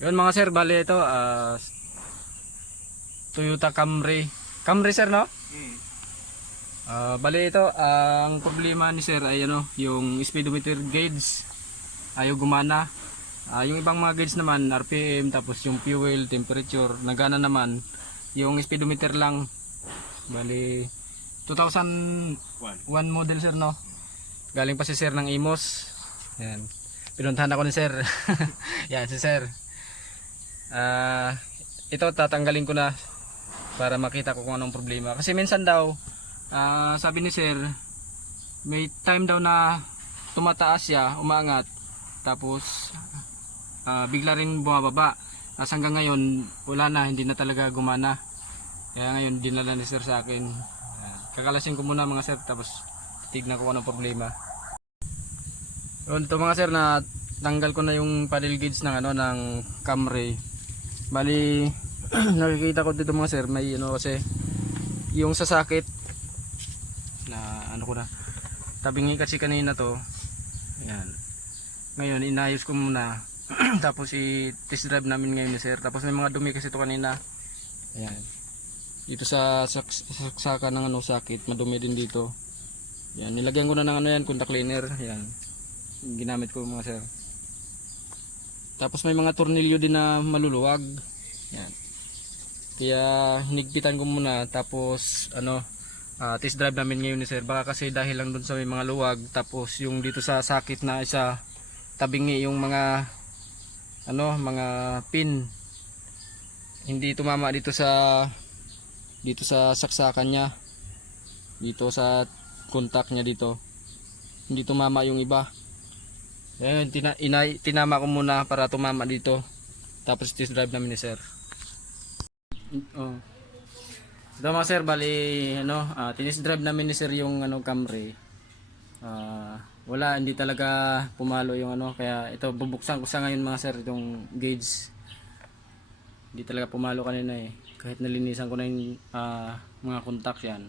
Yun mga sir, bali ito, ah, Toyota Camry. Camry sir, no? Hmm. Ah, bali ito, ang problema ni sir ay ano, yung speedometer gauge ayaw gumana. Ah, yung ibang mga gauge naman, RPM, tapos yung fuel, temperature, nagana naman. Yung speedometer lang, bali 2001 One. model sir, no? Galing pa si sir ng Imos. Yan. Pinuntahan ako ni sir. Yan, si sir. Ah, ito tatanggalin ko na para makita ko kung anong problema. Kasi minsan daw, ah, sabi ni sir, may time daw na tumataas siya, umangat, tapos ah, bigla rin bumababa. Tapos hanggang ngayon, wala na, hindi na talaga gumana. Kaya ngayon, dinala ni sir sa akin. Kakalasin ko muna mga sir, tapos tignan ko anong problema. Yun, ito mga sir, na tanggal ko na yung paddle gauge ng ano ng Camry. Bali nakikita ko dito mga sir, may ano kasi yung sasakit na ano ko na tabingi kasi kanina to. Ayan. Ngayon inayos ko muna. Tapos i-test drive namin ngayon sir. Tapos may mga dumi kasi to kanina. Ayan. Dito sa saks- saksakan ng ano sakit, madumi din dito. Yan, nilagyan ko na ng ano yan, contact cleaner. Yan. Ginamit ko mga sir. Tapos may mga tornilyo din na maluluwag. Yan. Kaya hinigpitan ko muna tapos ano ah, test drive namin ngayon ni sir. Baka kasi dahil lang dun sa may mga luwag tapos yung dito sa sakit na isa tabingi yung mga ano mga pin hindi tumama dito sa dito sa saksakan niya dito sa contact niya dito hindi tumama yung iba Ayan, tina, inay, tinama ko muna para tumama dito tapos test drive namin ni sir oh. ito mga sir bali ano, ah, tinis drive namin ni sir yung ano, Camry Ah, wala hindi talaga pumalo yung ano kaya ito bubuksan ko sa ngayon mga sir itong gauge hindi talaga pumalo kanina eh kahit nalinisan ko na yung ah, mga contacts yan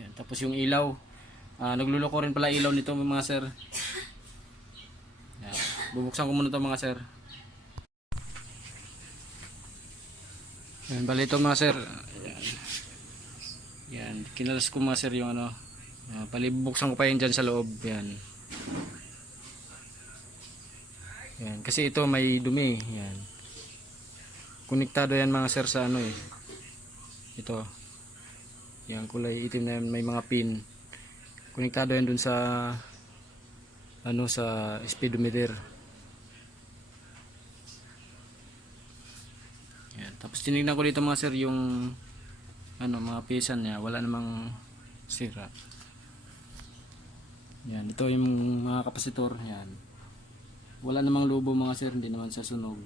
Yan. Tapos yung ilaw. Ah, nagluloko rin pala ilaw nito mga sir. Yan. Bubuksan ko muna to mga sir. Yan, bali ito mga sir. Yan. Yan, kinalas ko mga sir yung ano. Uh, bali bubuksan ko pa yan dyan sa loob. Yan. Yan, kasi ito may dumi. Yan. Konektado yan mga sir sa ano eh. Ito. Yan kulay itim na yan, may mga pin. Konektado yan dun sa ano sa speedometer. Yan. Tapos tinignan ko dito mga sir yung ano mga pisan niya, wala namang sira. Yan, ito yung mga kapasitor, yan. Wala namang lubo mga sir, hindi naman sa sunog.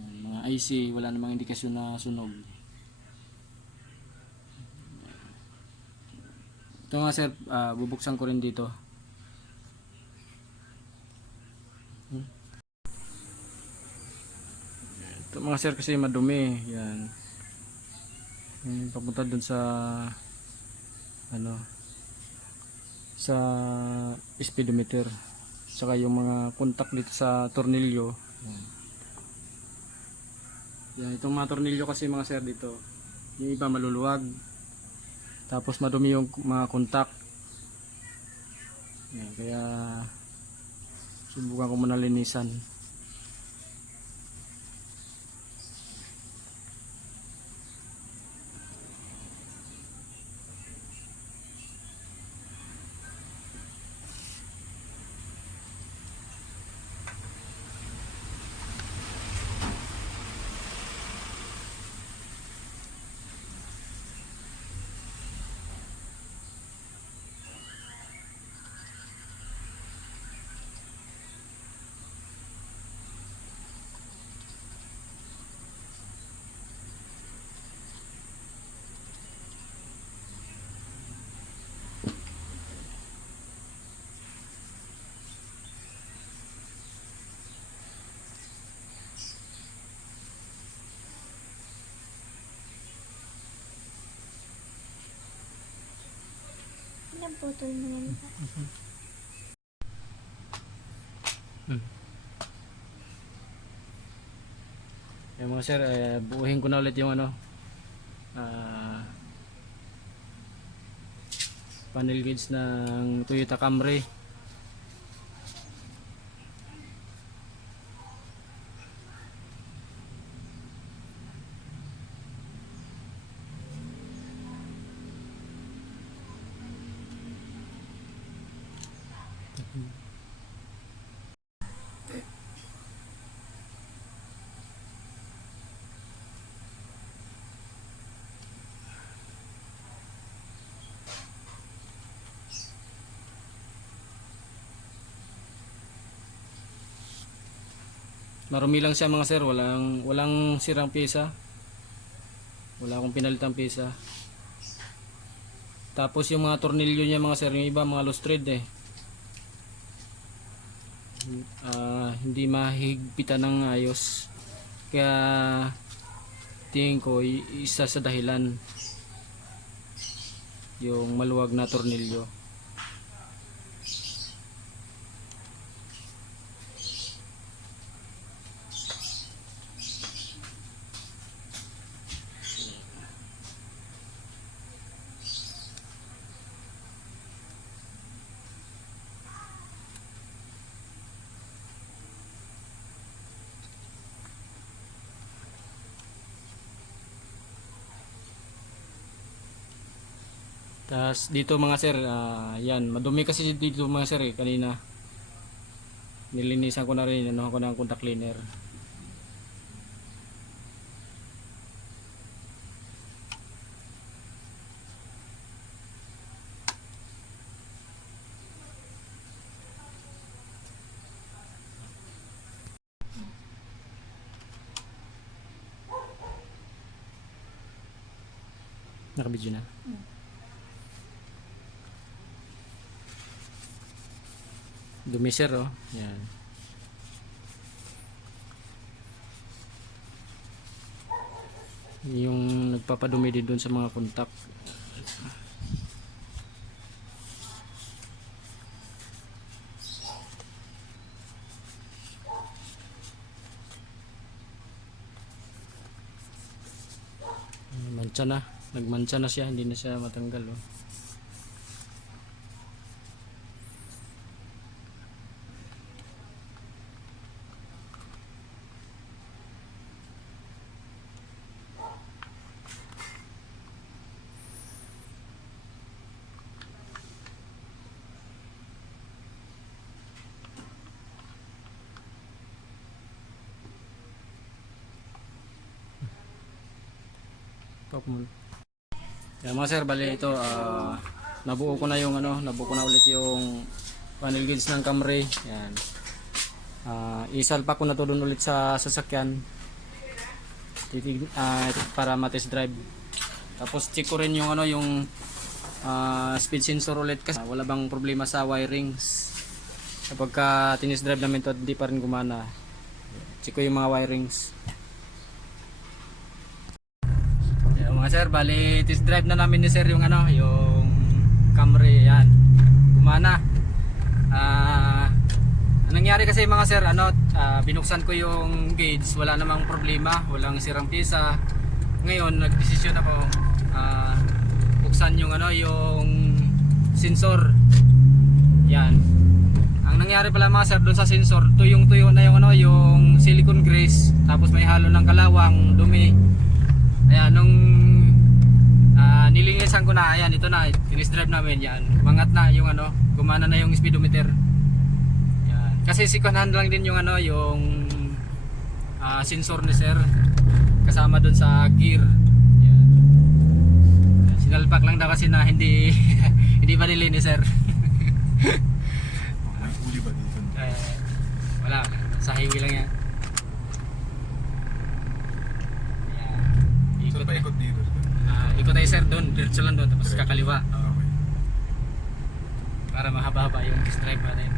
Yan, mga IC, wala namang indikasyon na sunog. Ito nga sir, ah, bubuksan ko rin dito. Hmm. Ito mga sir kasi madumi. Yan. Yan, papunta dun sa ano sa speedometer. Saka yung mga contact dito sa tornilyo. Yan. Yan, itong mga tornilyo kasi mga sir dito. Yung iba maluluwag. Tapos madumi yung mga contact. Yan, kaya subukan ko muna linisan. Ilang putol mo yan? Yung mga sir, eh, buuhin ko na ulit yung ano, ah, panel gauge ng Toyota Camry. Marumi lang siya mga sir, walang walang sirang pyesa. Wala akong pinalitang pyesa. Tapos yung mga tornilyo niya mga sir, yung iba mga loose thread eh. Ah, hindi mahigpitan ng ayos. Kaya tingin ko isa sa dahilan yung maluwag na tornilyo. Tapos dito mga sir, ah, yan, madumi kasi dito mga sir eh, kanina. Nilinisan ko na rin, ano ko ng contact cleaner. Nakabidyo na. Dumi sir oh. Yan. Yung nagpapadumi din doon sa mga kontak. Mancha na. Nagmancha na siya. Hindi na siya matanggal oh. Top mo. Yan mga sir, bali ito, ah, nabuo ko na yung ano, nabuo ko na ulit yung panel gauge ng Camry. Yan. Ah, isalpa ko na to doon ulit sa sasakyan. Titig, ah, para ma-test drive. Tapos check ko rin yung ano, yung ah, speed sensor ulit kasi wala bang problema sa wirings. Kapag ka tinis drive namin to, hindi pa rin gumana. Check ko yung mga wirings. Yan, mga sir, bali test drive na namin ni sir yung ano, yung Camry yan. Gumana. Ah, ang nangyari kasi mga sir, ano, ah, binuksan ko yung gauge, wala namang problema, walang sirang pisa. Ngayon, nagdesisyon ako ah, buksan yung ano, yung sensor. Yan. Ang nangyari pala mga sir doon sa sensor, tuyong tuyo na yung ano, yung silicone grease, tapos may halo ng kalawang, dumi. Ayan, nung ah, nilinisan ko na, ayan, ito na, tinis drive namin, yan. Mangat na yung ano, gumana na yung speedometer. Yan. Kasi second hand lang din yung ano, yung ah, sensor ni sir. Kasama dun sa gear. Yan. Sinalpak lang daw kasi na hindi hindi pa nilinis sir. Ba dito? Eh, wala, sa highway lang yan. Ayan. Saan Ikot, pa ikot dito? Ah, ikot tayo sir doon, diretso lang doon, tapos Diretso. kakaliwa Ah, okay. para mahaba-haba yung stripe natin.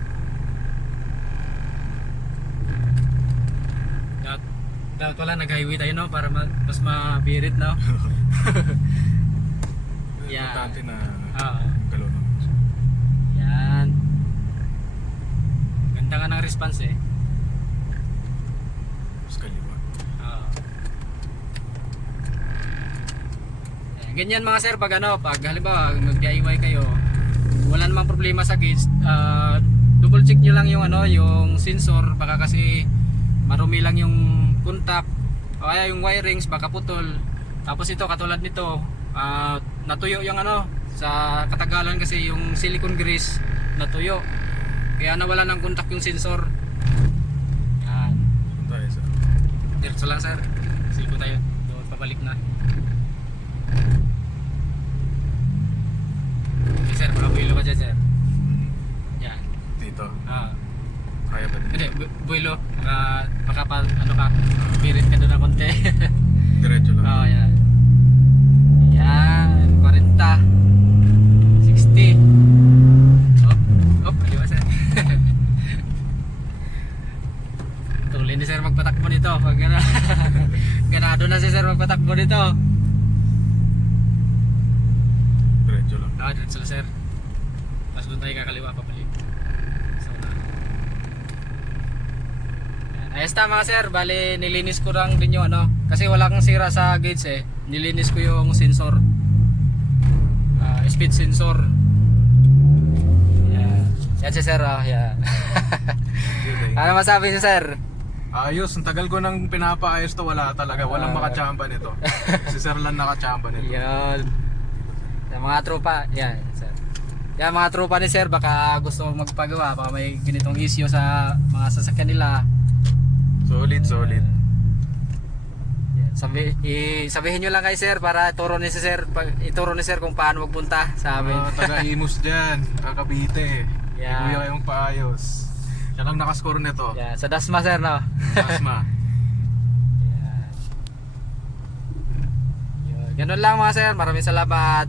Dapat, dapat wala nag-highway tayo no, para ma- mas mabirit no. Yeah. Importante na Ah, yung galaw naman. yan. Ganda nga ng response eh. Sa kaliwa. Oo. Eh, ganyan mga sir, pag ano, pag halimbawa mag-DIY kayo, wala namang problema sa gauge, ah, double check nyo lang yung ano, yung sensor, baka kasi marumi lang yung contact, o kaya yung wirings, baka putol. Tapos ito, katulad nito, ah, natuyo yung ano, sa katagalan kasi yung silicone grease, natuyo. Kaya nawala ng contact yung sensor. Yan. Tayo sir? Diretso lang sir. Silpo tayo. Doon pabalik na. Sir, builo ka dyan sir. Yan. Dito. Ah. Kaya ba Hindi, builo. Ah, baka pa, ano ka, doon ng konti. Diretso lang. oh, yan. Yan. 40. 60. Oh, oh, kaliwa sir. Tuloy ni sir magpatakbo nito. Pag gana, ganado na si sir magpatakbo nito. Ah, diretso lang sir. Tapos doon tayo kakaliwa papalik. So, na. Yan. Ayos ta mga sir, bali nilinis ko lang din yung ano. Kasi wala kang sira sa gauge eh. Nilinis ko yung sensor. Ah, speed sensor. Yan. Yan si sir ah, yan. Okay. ano masabi si sir? Ayos, ang tagal ko nang pinapaayos to, wala talaga. Walang Ah. makachamba nito. si Sir lang nakachamba nito. Yan. Sa mga tropa, yan, sir. Yan mga tropa ni sir, baka gusto magpagawa, baka may ganitong issue sa mga sasakyan nila. Solid, solid. Yan, sabi, i, sabihin nyo lang kay sir para ituro ni si sir, pag, ituro ni sir kung paano magpunta sa amin. Mga taga-imus dyan, kakabite. Yeah. Yeah. Kuya kayong paayos. Siya lang nakascore nito. Yan, sa Dasma sir, no? Asma. Yan. Yun. Ganun lang mga sir, maraming salamat.